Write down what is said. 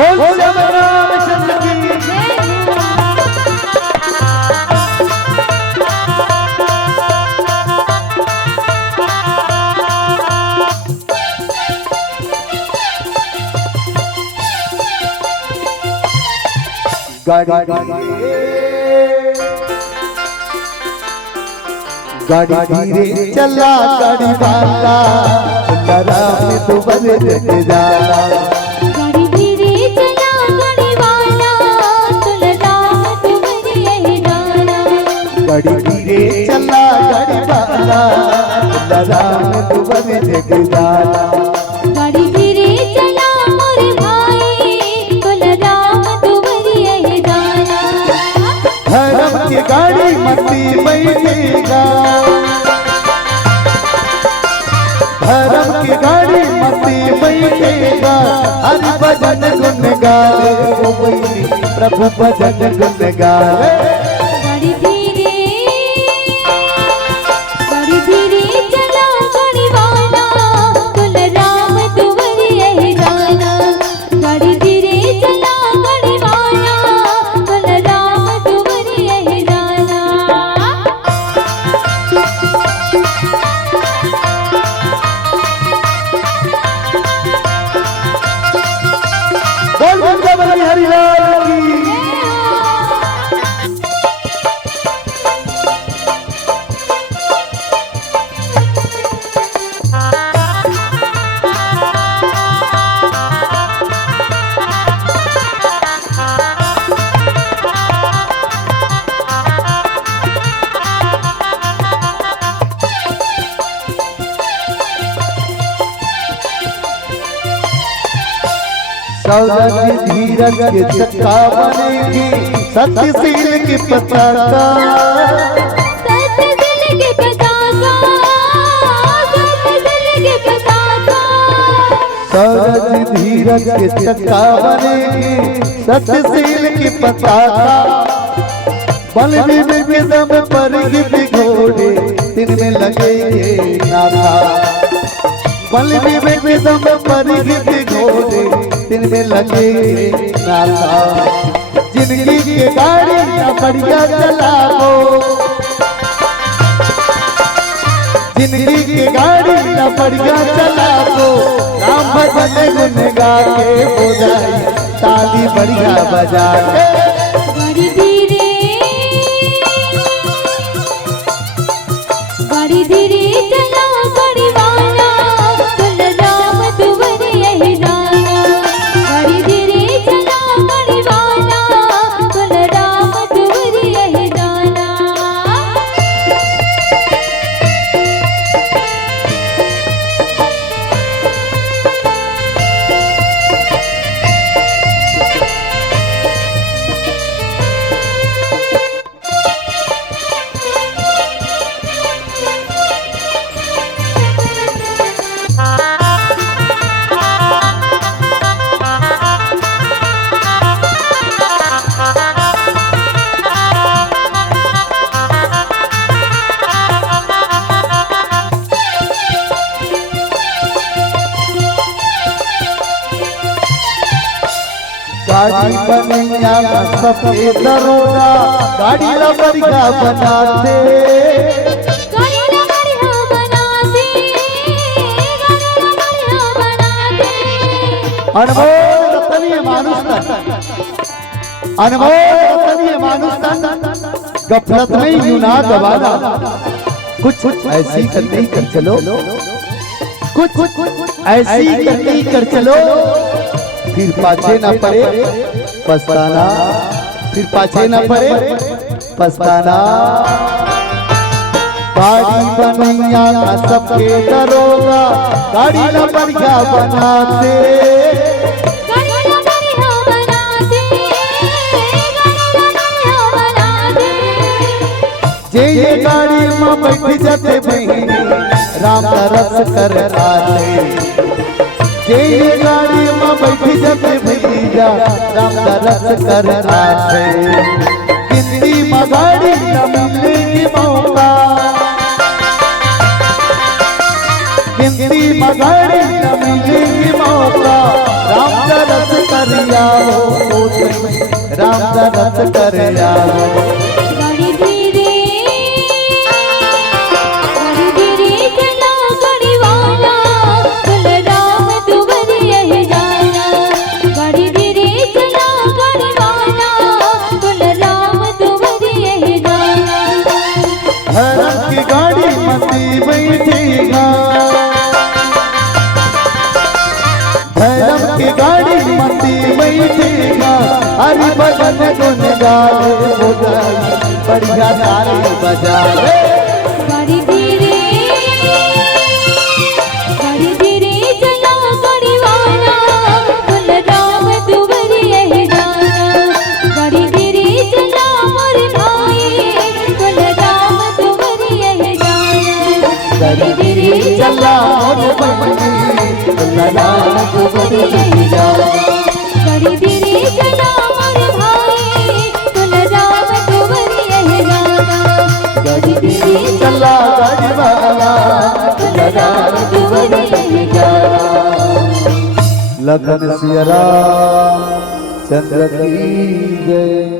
बोल श्याम रामचंद्र की गाड़ी धीरे चला गाड़ी वाला राम दुबर जग जाला गाड़ी धीरे चला गाड़ी वाला राम दुबर यही डाला गाड़ी धीरे चला गाड़ी वाला राम दुबर जग जाला गाड़ी धीरे चला मोरे भाई राम दुबर यही डाला धर्म की गाड़ी मती बैठेगा धर्म की गाड़ी मती बैठेगा हरि भजन गुन गाए प्रभु भजन गुन गाए गाड़ी धीरे चला गाड़ी वाला राम दुबर यही डाला गाड़ी धीरे चला गाड़ी वाला राम दुबर यही डाला बोल वृंदावन हरिलाल की सौदा की धीरज के चक्का बनेगी सत्यशील की पताका सत्य दिल के पताका सत्य दिल के पताका सौदा की धीरज के चक्का बनेगी सत्यशील की पताका बल में के दम पर गिद्ध घोड़े दिन में लगेंगे नाथा बल में के दम पर गिद्ध घोड़े दिन में लगेंगे नाथा जिंदगी की गाड़ी ना बढ़िया चलाओ जिंदगी की गाड़ी ना बढ़िया चलाओ राम भजन गुन गा के हो जाए ताली बढ़िया बजा के गाड़ी धीरे चला गाड़ी वाला राम दुबर यही डाला गाड़ी धीरे चला गाड़ी वाला राम दुबर यही डाला गाड़ी बनैया सबके दरोगा गाड़ी ला बढ़िया बनाते गाड़ी ला बढ़िया बनाते अनमोल रतनीय मानुषतन अनमोल रतनीय मानुषतन गफलत में यूं ना गवाना कुछ ऐसी करनी कर चलो कुछ ऐसी करनी कर चलो फिर पाछे ना पड़े पछताना फिर पाछे ना पड़े पछताना गाड़ी बनैया सबके दरोगा गाड़ी ना बढ़िया बनाते जे ये गाड़ी में बैठ जाते बहिनी राम तरस कर आते जे ये गाड़ी में बैठ जाते भैया राम तरस कर आते हिंदी में गाड़ी न मिलेगी मौका हिंदी में गाड़ी न मिलेगी मौका राम तरस कर दशरथ कर आओ। गाड़ी धीरे चला गाड़ी वाला, बोल राम दुवर यही जाना। गाड़ी धीरे चला गाड़ी वाला, बोल राम दुवर यही जाना। धर्म की गाड़ी मती बैठेगा, धर्म की गाड़ी मती बैठेगा। हरि भजन गुन गाए बढ़िया ताली बजाए। गाड़ी धीरे चला गाड़ी वाला, बोल राम दुवर यही जाना। गाड़ी धीरे चला मोर भाई, बोल राम दुवर यही जाना। गाड़ी धीरे चला मोर भाई, बोल राम दुवर यही जाना। गाड़ी धीरे चला मोर भाई, बोल राम दुवर यही जाना। गाड़ी धीरे चला गाड़ी वाला राम दुवर यही जाना। लखन सिया राम चंद्र की जय।